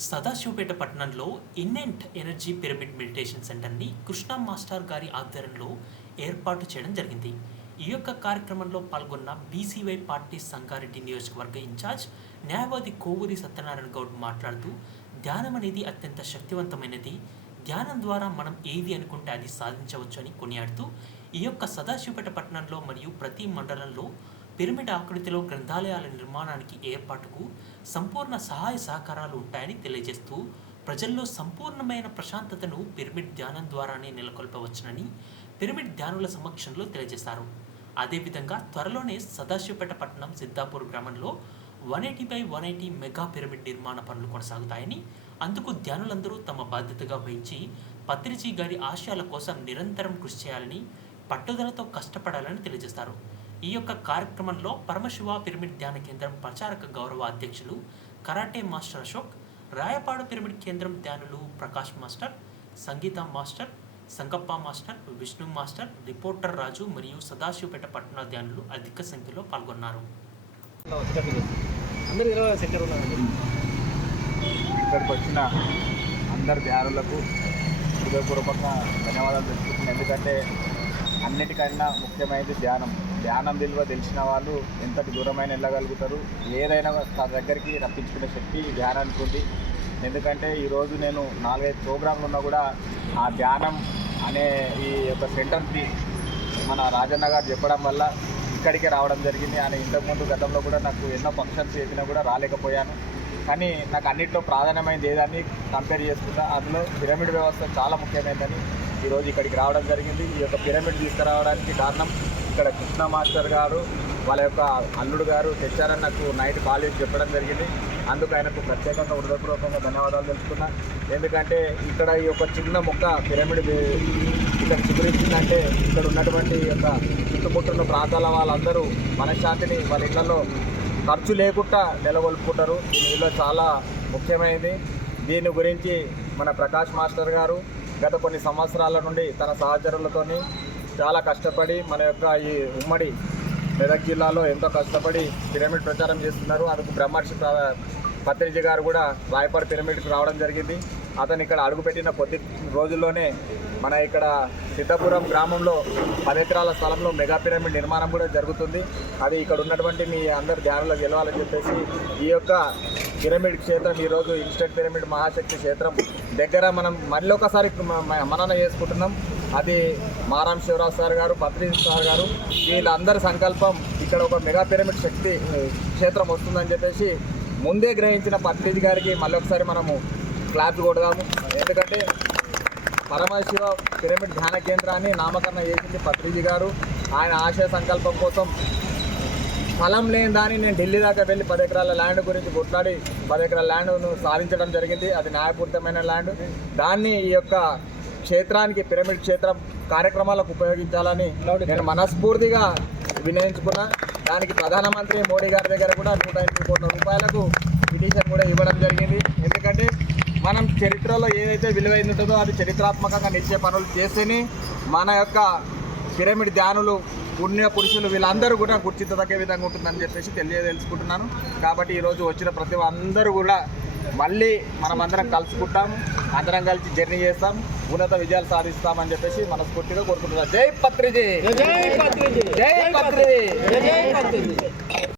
సదాశివపేట పట్టణంలో ఇన్నెంట్ energy pyramid meditation సెంటర్ని Krishna master గారి ఆధ్వర్యంలో ఏర్పాటు చేయడం జరిగింది. ఈ యొక్క కార్యక్రమంలో పాల్గొన్న బీసీవై పార్టీ సంగారెడ్డి నియోజకవర్గ ఇన్ఛార్జ్ న్యాయవాది కోవూరి సత్యనారాయణ గౌడ్ మాట్లాడుతూ ధ్యానం అనేది అత్యంత శక్తివంతమైనది. ధ్యానం ద్వారా మనం ఏది అనుకుంటే అది సాధించవచ్చు అని కొనియాడుతూ ఈ యొక్క సదాశివపేట పట్టణంలో మరియు ప్రతి మండలంలో పిరమిడ్ ఆకృతిలో గ్రంథాలయాల నిర్మాణానికి ఏర్పాటుకు సంపూర్ణ సహాయ సహకారాలు ఉంటాయని తెలియజేస్తూ ప్రజల్లో సంపూర్ణమైన ప్రశాంతతను పిరమిడ్ ధ్యానం ద్వారానే నెలకొల్పవచ్చునని పిరమిడ్ ధ్యానుల సమక్షంలో తెలియజేశారు. అదేవిధంగా త్వరలోనే సదాశివపేట పట్టణం సిద్ధాపూర్ గ్రామంలో one eighty by one eighty mega pyramid నిర్మాణ పనులు కొనసాగుతాయని అందుకు ధ్యానులందరూ తమ బాధ్యతగా వహించి పత్రిజీ గారి ఆశయాల కోసం నిరంతరం కృషి చేయాలని పట్టుదలతో కష్టపడాలని తెలియజేస్తారు. ఈ యొక్క కార్యక్రమంలో పరమశివ పిరమిడ్ ధ్యాన కేంద్రం ప్రచారక గౌరవ అధ్యక్షులు karate master Ashok Rayapadu pyramid కేంద్రం ధ్యానులు ప్రకాష్ మాస్టర్ సంగీత master Sangappa master Vishnu master reporter Raju మరియు సదాశివపేట పట్టణ ధ్యానులు అధిక సంఖ్యలో పాల్గొన్నారు. ఇక్కడికి వచ్చిన అందరి ధ్యానులకు హృదయపూర్వకంగా ధన్యవాదాలు తెలుసుకుంటున్నాను ఎందుకంటే అన్నిటికన్నా ముఖ్యమైనది ధ్యానం. ధ్యానం విలువ తెలిసిన వాళ్ళు ఎంతటి దూరమైన వెళ్ళగలుగుతారు. ఏదైనా తన దగ్గరికి రప్పించుకునే శక్తి ధ్యానానికి ఉంది. ఎందుకంటే ఈరోజు నేను నాలుగైదు ప్రోగ్రాంలు ఉన్నా కూడా ఆ ధ్యానం అనే ఈ యొక్క సెంటర్కి మన రాజన్న గారు చెప్పడం వల్ల ఇక్కడికే రావడం జరిగింది. ఆయన ఇంతకుముందు గతంలో కూడా నాకు ఎన్నో ఫంక్షన్స్ చేసినా కూడా రాలేకపోయాను. కానీ నాకు అన్నింటిలో ప్రాధాన్యమైనది ఏదని కంపేర్ చేసుకుంటా అందులో పిరమిడ్ వ్యవస్థ చాలా ముఖ్యమైనదని ఈరోజు ఇక్కడికి రావడం జరిగింది. ఈ యొక్క పిరమిడ్ తీసుకురావడానికి కారణం ఇక్కడ కృష్ణ మాస్టర్ గారు వాళ్ళ యొక్క అల్లుడు గారు తెచ్చారని నాకు నైట్ కాల్ చేసి చెప్పడం జరిగింది. అందుకు ఆయనకు ప్రత్యేకంగా హృదయపూర్వకంగా ధన్యవాదాలు తెలుపుతున్నా. ఎందుకంటే ఇక్కడ ఈ యొక్క చిన్న మొక్క పిరమిడ్ ఇక్కడ చిగురించిందంటే ఇక్కడ ఉన్నటువంటి యొక్క చుట్టుముట్టున్న ప్రాంతాల వాళ్ళందరూ మనశ్శాంతిని వాళ్ళ ఇళ్ళలో ఖర్చు లేకుండా నెలకొల్పుకుంటారు. దీనిలో చాలా ముఖ్యమైనది. దీని గురించి మన ప్రకాష్ మాస్టర్ గారు గత కొన్ని సంవత్సరాల నుండి తన సహచరులతోని చాలా కష్టపడి మన యొక్క ఈ ఉమ్మడి మెదక్ జిల్లాలో ఎంతో కష్టపడి పిరమిడ్ ప్రచారం చేస్తున్నారు. అందుకు బ్రహ్మర్షి పత్రిజీ గారు కూడా రాయపాడు పిరమిడ్కి రావడం జరిగింది. అతను ఇక్కడ అడుగుపెట్టిన కొద్ది రోజుల్లోనే మన ఇక్కడ సిద్ధపురం గ్రామంలో పది ఎకరాల స్థలంలో మెగా పిరమిడ్ నిర్మాణం కూడా జరుగుతుంది. అది ఇక్కడ ఉన్నటువంటి మీ అందరు ధ్యానంలో గెలవాలని చెప్పేసి ఈ యొక్క పిరమిడ్ క్షేత్రం ఈరోజు ఇన్స్టెంట్ పిరమిడ్ మహాశక్తి క్షేత్రం. దగ్గర మనం మళ్ళీ ఒకసారి మనన చేసుకుంటున్నాం. అది మారాం శివరాజ్ సార్ గారు పత్రి సార్ గారు. వీళ్ళందరి సంకల్పం ఇక్కడ ఒక మెగా పిరమిడ్ శక్తి క్షేత్రం వస్తుందని చెప్పేసి ముందే గ్రహించిన పత్రిజీ గారికి మళ్ళీ ఒకసారి మనము క్లాప్ కొడదాము. ఎందుకంటే పరమశివ పిరమిడ్ ధ్యాన కేంద్రాన్ని నామకరణం చేసింది పత్రిజీ గారు. ఆయన ఆశయ సంకల్పం కోసం స్థలం లేని దాన్ని నేను ఢిల్లీ దాకా వెళ్ళి పది ఎకరాల ల్యాండ్ గురించి కొట్లాడి పది ఎకరాల ల్యాండ్ను సాధించడం జరిగింది. అది న్యాయపూరితమైన ల్యాండ్. దాన్ని ఈ యొక్క క్షేత్రానికి పిరమిడ్ క్షేత్రం కార్యక్రమాలకు ఉపయోగించాలని నేను మనస్ఫూర్తిగా వినయించుకున్నా. దానికి ప్రధానమంత్రి మోడీ గారి దగ్గర కూడా నూట ఎనిమిది కోట్ల రూపాయలకు పిటిషన్ కూడా ఇవ్వడం జరిగింది. ఎందుకంటే మనం చరిత్రలో ఏదైతే విలువైంది ఉంటుందో అది చరిత్రాత్మకంగా నిలిచే పనులు చేస్తేనే మన యొక్క పిరమిడ్ ధ్యానులు పుణ్య పురుషులు వీళ్ళందరూ కూడా గుర్తించదగ్గ విధంగా ఉంటుందని చెప్పేసి తెలియదలుచుకుంటున్నాను కాబట్టి ఈరోజు వచ్చిన ప్రతి అందరూ కూడా మళ్ళీ మనం అందరం కలుసుకుంటాం అందరం కలిసి జర్నీ చేస్తాం. ఉన్నత విజయాలు సాధిస్తామని చెప్పేసి మనస్ఫూర్తిగా కోరుకుంటున్నాం జై పత్రిజీ! జై పత్రిజీ! జై పత్రిజీ! జై పత్రిజీ!